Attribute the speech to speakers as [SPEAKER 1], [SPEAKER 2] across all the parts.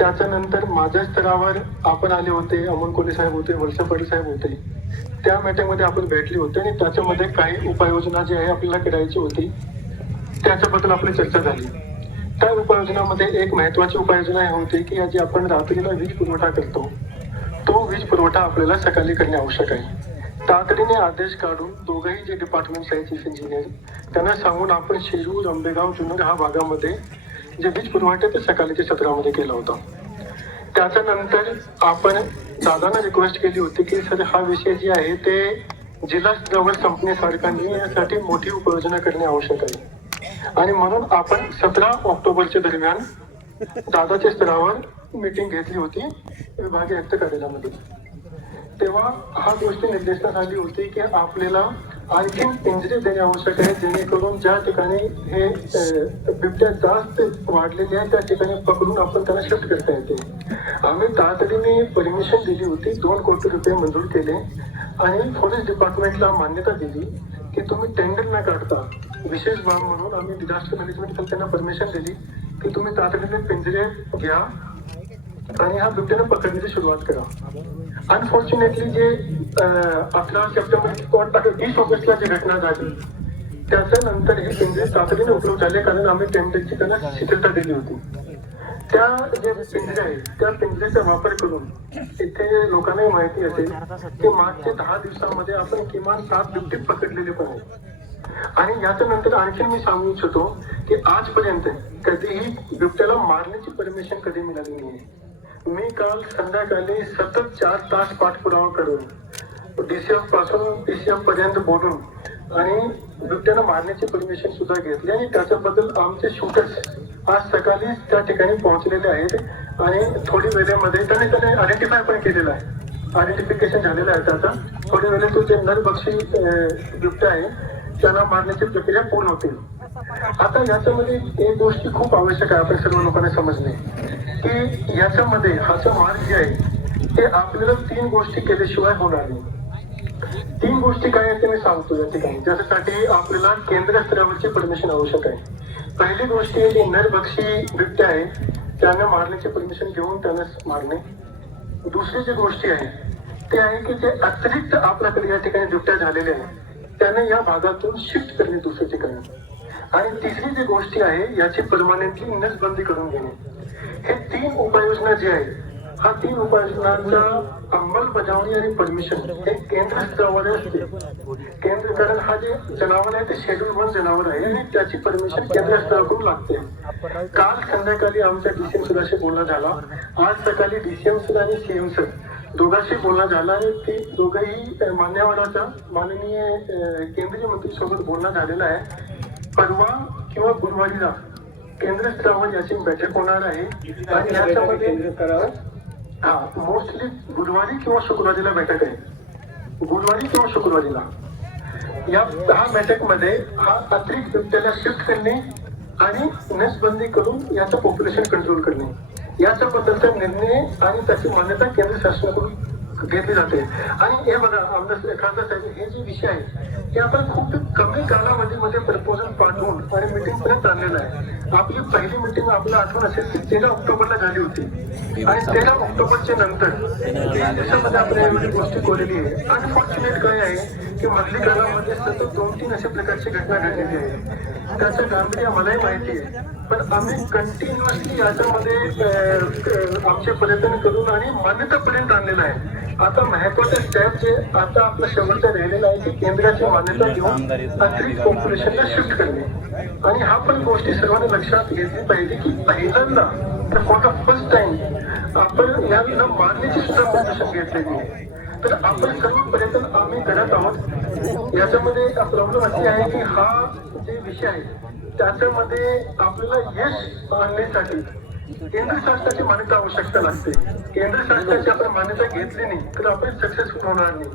[SPEAKER 1] त्याच्यानंतर माझ्या स्तरावर आपण आले होते अमोल कोले साहेब होते वर्षा पाटील साहेब होते. त्या मीटिंगमध्ये आपण भेटले होते आणि त्याच्यामध्ये काही उपाययोजना जी आहे आपल्याला करायची होती त्याच्याबद्दल आपली चर्चा झाली. त्या उपाययोजनामध्ये एक महत्वाची उपाययोजना हे होती की जी आपण रात्रीला वीज पुरवठा करतो. तो वीज पुरवठा आपल्याला सकाळी करणे आवश्यक आहे. तातडीने आदेश काढून दोघंही जे डिपार्टमेंट्स आहेत चीफ इंजिनियर त्यांना सांगून आपण शिरूर आंबेगाव जुन्नर हा भागामध्ये जे वीज पुरवठा ते सकाळीच्या सत्रामध्ये केला होता. त्याच्यानंतर आपण दादांना रिक्वेस्ट केली होती की सर हा विषय जे आहे ते जिल्हा स्तरावर संपण्यासारखा नाही यासाठी मोठी उपाययोजना करणे आवश्यक आहे. आणि म्हणून आपण सतरा ऑक्टोबरच्या दरम्यान दादाच्या स्तरावर मीटिंग घेतली होती विभागीय आयुक्त कार्यालयामध्ये. तेव्हा हा गोष्ट निर्देशनात आली होती की आपल्याला आणखीन पिंजरे देणे आवश्यक आहे जेणेकरून ज्या ठिकाणी हे बिबट्या जास्त वाढलेले आहेत त्या ठिकाणी पकडून आपण त्यांना शिफ्ट करता येते. आम्ही तातडीने परमिशन दिली होती दोन कोटी रुपये मंजूर केले. आणि फॉरेस्ट डिपार्टमेंटला मान्यता दिली की तुम्ही टेंडर न काढता विशेष बाब म्हणून आम्ही डिझास्टर मॅनेजमेंट त्यांना परमिशन दिली की तुम्ही तातडीने पिंजरे घ्या. आणि हा बिबट्यानं पकडण्याची सुरुवात करा. अनफॉर्च्युनेटली जे अकरा सप्टेंबर वीस ऑगस्टला जी घटना झाली त्याच्यानंतर हे पिंजरे तातडीने उपलब्ध झाले कारण आम्ही टेंडरची त्यांना शिथिलता दिली होती. त्या जे पिंजरे आहेत त्या पिंजरेचा वापर करून इथे लोकांना माहिती असेल की मागच्या दहा दिवसामध्ये आपण किमान सात बिबटे पकडलेले पण आहेत. आणि याच्यानंतर आणखी मी सांगू इच्छितो की आजपर्यंत कधीही बिबट्याला मारण्याची परमिशन कधी मिळाली नाही मी काल संध्याकाळी सतत चार तास पाठपुरावा करून डीसीएमपासून डीसीएम पर्यंत बोलून आणि बिबट्यानं मारण्याची परमिशन सुद्धा घेतली आणि त्याच्याबद्दल आमचे शूटर्स आज सकाळी त्या ठिकाणी पोहोचलेले आहेत आणि थोडी वेळेमध्ये त्यांनी त्याने आयडेंटिफाय पण केलेलं आहे. आयडेंटिफिकेशन झालेलं आहे त्याचा. थोड्या वेळेत तो जे नरबक्षी अं, बिबट्या आहे त्यांना मारण्याची प्रक्रिया पूर्ण होतील आता याच्यामध्ये एक गोष्टी खूप आवश्यक आहे आपण सर्व लोकांना समजणे. की याच्यामध्ये हा जो मार्ग जे आहे ते आपल्याला तीन गोष्टी केल्याशिवाय होणार नाही. तीन गोष्टी काय आहेत ते मी सांगतो या ठिकाणी. ज्याच्यासाठी आपल्याला केंद्र स्तरावरची परमिशन आवश्यक आहे. पहिली गोष्ट आहे जी नरभक्षी बिबट्या आहे त्यांना मारण्याची परमिशन घेऊन त्यांना मारणे. दुसरी जी गोष्टी आहे ते आहे की जे अतिरिक्त आपल्याकडे या ठिकाणी दुपट्या झालेल्या आहेत त्याने या भागातून शिफ्ट करणे दुसऱ्या ठिकाणी. आणि तिसरी जी गोष्टी आहे याची परमानेंटली नसबंदी करून घेणे. हे तीन उपाययोजना जे आहे हा तीन उपाययोजनांच्या अंमलबजावणी आणि परमिशन हे केंद्र स्तरावर असते केंद्र कारण हा जे जनावर आहे ते शेड्यूल वन जनावर आहे आणि त्याची परमिशन केंद्र स्तराकडून लागते. काल संध्याकाळी आमच्या डीसीएम सुधाशी बोलणं झाला. आज सकाळी डीसीएम सर आणि सीएम सर दोघांशी बोलणं झालं आणि ते दोघंही मान्यवराचा माननीय केंद्रीय मंत्री सोबत बोलणं झालेलं आहे. परवा किंवा गुरुवारीला केंद्र स्तरावर याची बैठक होणार आहे. आणि याच्यामध्ये हा मोस्टली बुधवारी किंवा शुक्रवारीला बैठक आहे. बुधवारी किंवा शुक्रवारीला. या दहा बैठकमध्ये हा अतिरिक्त त्याला शिफ्ट करणे आणि नसबंदी करून याचं पॉप्युलेशन कंट्रोल करणे. याच्याबद्दलचा निर्णय आणि त्याची मान्यता केंद्र शासनाकडून घेतली जाते. आणि हे बघा आमदार खासदार साहेब हे जे विषय आहे हे आपण खूप कमी कालावधीमध्ये म्हणजे प्रपोजल पाठवून आणि मिटिंग पर्यंत आणलेलं आहे. आपली पहिली मिटिंग आपल्याला आठवण असेल ती तेरा ऑक्टोबरला झाली होती. आणि तेरा ऑक्टोबरच्या नंतर तीन दिवसामध्ये आपण एवढी गोष्टी कोरलेली आहे. अनफॉर्च्युनेट काय आहे की मधली कालामध्ये सतत दोन तीन अशा प्रकारची घटना घडलेली आहे. त्याचं गांभीर्य आम्हालाही माहिती आहे. पण आम्ही कंटिन्युअसली याच्यामध्ये आमचे प्रयत्न करून आणि मान्यतापर्यंत आणलेलं आहे. आता महत्त्वाचे स्टेप जे आता आपलं शेवटचं राहिलेलं आहे की केंद्राची मान्यता घेऊन अतिरिक्त पॉप्युलेशनला शिफ्ट करणे. आणि हा पण गोष्टी सर्वांनी लक्षात घेतली पाहिजे की पहिल्यांदा फॉर द फर्स्ट टाइम आपण याला मान्यची सुद्धा पोझिशन घेतलेली आहे. तर आपण सर्व प्रयत्न आम्ही करत आहोत. याच्यामध्ये प्रॉब्लेम अशी आहे की हा जे विषय आहे त्याच्यामध्ये आपल्याला यश आणण्यासाठी केंद्र शासनाची मान्यता आवश्यकता लागते. केंद्र शासनाची आपण मान्यता घेतली नाही तर आपण सक्सेसफुल होणार नाही.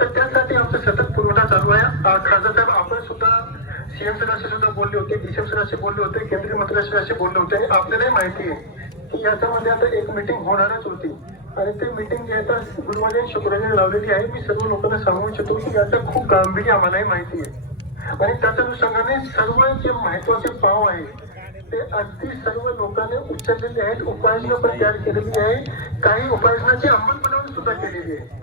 [SPEAKER 1] तर त्यासाठी आमचा सतत पुरवठा चालू आहे. खासदार साहेब आपण सुद्धा सीएम सरांशी सुद्धा बोलले होते डीसीएम सरांशी बोलले होते केंद्रीय मंत्र्यांशी बोलले होते. आणि आपल्यालाही माहिती आहे की याच्यामध्ये आता एक मिटिंग होणारच होती. आणि ते मिटिंग जी आता गुरुवारी आणि शुक्रवारी लावलेली आहे मी सर्व लोकांना सांगू इच्छितो की याचं खूप गांभीर्य आम्हालाही माहिती आहे. आणि त्याच्या अनुषंगाने सर्व जे महत्त्वाचे पाव आहे ते अगदी सर्व लोकांनी उचललेले आहेत उपाययोजना पण तयार केलेली आहे. काही उपाययोजनाची अंमलबजावणी सुद्धा केलेली आहे.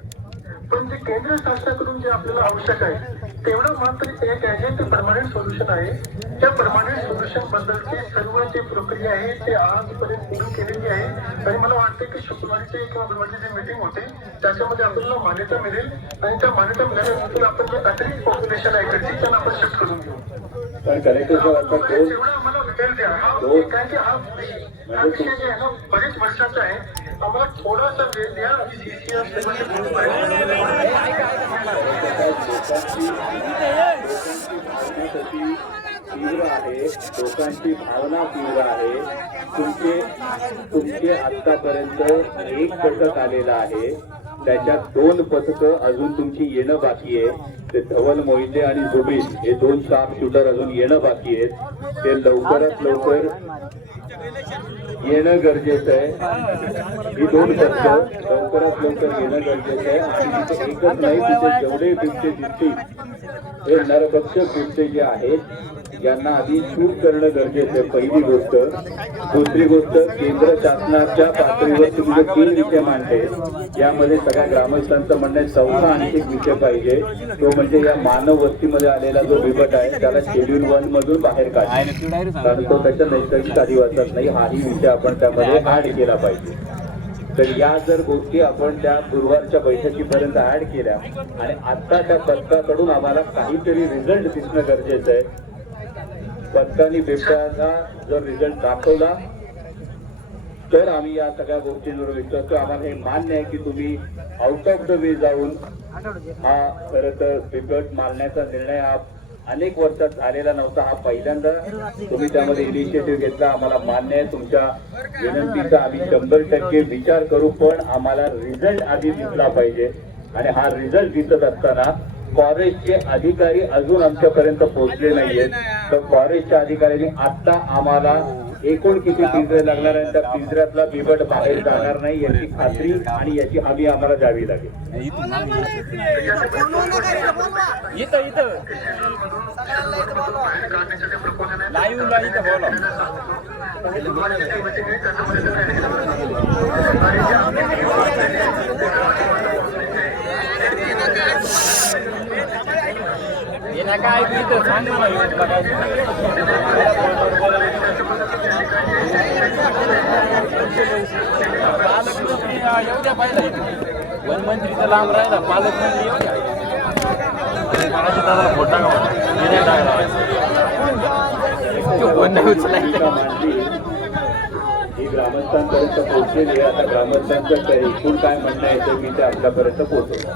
[SPEAKER 1] पण जे केंद्र शासनाकडून जे आपल्याला आवश्यक आहे तेवढं मात्र एक आहे ते परमानंट सोल्युशन आहे. त्या परमानंट सोल्युशन बद्दलची सर्व जी प्रक्रिया आहे ते आजपर्यंत सुरू केलेली आहे. आणि मला वाटतं की शुक्रवारीची किंवा गुरुवारची जी मीटिंग होते त्याच्यामध्ये आपल्याला मान्यता मिळेल. आणि त्या मान्यता मिळाल्यानंतर आपण जे अतिरिक्त पॉप्युलेशन आहे इकडची त्यांना आपण शिफ्ट करून घेऊ
[SPEAKER 2] पण कलेक्टर साहेब आता दोन
[SPEAKER 1] जेवढा आम्हाला वेळ द्या हा
[SPEAKER 2] दोन-
[SPEAKER 1] एक आहे की हा हा विषय जे आहे ना बरेच वर्षाचा आहे. आम्हाला थोडासा वेळ द्या आणि CCR
[SPEAKER 2] तीव्र आहे लोकांची भावना तीव्र आहे तुमचे तुमचे आतापर्यंत एक घटक आलेला आहे. त्याच्यात दोन पथकं अजून तुमची येणं बाकी आहे. ते धवल मोहिते आणि जुबीन हे दोन साफ शूटर अजून येणं बाकी आहेत. ते लवकरात लवकर येणं गरजेचं आहे. ही दोन पथकं लवकरात लवकर येणं गरजेचं आहे. आणि तिथे एकच नाही तिथे जेवढे बिबटे दिसतील हे नरभक्षक बिबटे जे आहेत यांना आधी सूट करणं गरजेचं आहे पहिली गोष्ट. दुसरी गोष्ट केंद्र शासनाच्या पातळीवर तुम्ही तीन विषय मांडले. यामध्ये सगळ्या ग्रामस्थांचं म्हणणं आहे चौथा आणखी एक विषय पाहिजे. तो म्हणजे या मानव वस्तीमध्ये आलेला जो बिबट आहे त्याला शेड्यूल वन मधून बाहेर काढ कारण तो त्याच्या नैसर्गिक आदिवासात नाही हाही विषय आपण त्यामध्ये ऍड केला पाहिजे. तर या जर गोष्टी आपण त्या गुरुवारच्या बैठकीपर्यंत ऍड केल्या आणि आता त्या पथकाकडून आम्हाला काहीतरी रिझल्ट दिसणं गरजेचं आहे. पथकाने बिबट्याचा जर रिझल्ट दाखवला तर आम्ही या सगळ्या गोष्टींवर विचारतो आम्हाला हे मान्य आहे की तुम्ही आउट ऑफ द वे जाऊन हा खर तर बिबट मारण्याचा निर्णय हा अनेक वर्षात झालेला नव्हता. हा पहिल्यांदा तुम्ही त्यामध्ये इनिशिएटिव्ह घेतला. आम्हाला मान्य आहे. तुमच्या विनंतीचा आम्ही शंभर टक्के विचार करू पण आम्हाला रिझल्ट आधी दिसला पाहिजे. आणि हा रिझल्ट दिसत असताना फॉरेस्टचे अधिकारी अजून आमच्यापर्यंत पोहोचले नाहीयेत. तर फॉरेस्टच्या अधिकाऱ्यांनी आता आम्हाला एकूण किती पिंजरे लागणार आहे त्या पिंजऱ्यातला बिबट बाहेर जाणार नाही याची खात्री आणि याची हमी आम्हाला द्यावी लागेल.
[SPEAKER 3] इथं इथं. लाईव्ह ला इथं बोला हे ना काय ऐकू इथं सांग मला युट्यूबला काय पालकमंत्री येऊ पाहिजे वनमंत्री तर लांब राहिला. पालकमंत्री दादा फोटा?
[SPEAKER 2] हे ग्रामस्थांपर्यंत पोहोचलेली आहे. आता ग्रामस्थांचं एकूण काय म्हणणं आहे ते मी ते आपल्यापर्यंत पोहोचवतो.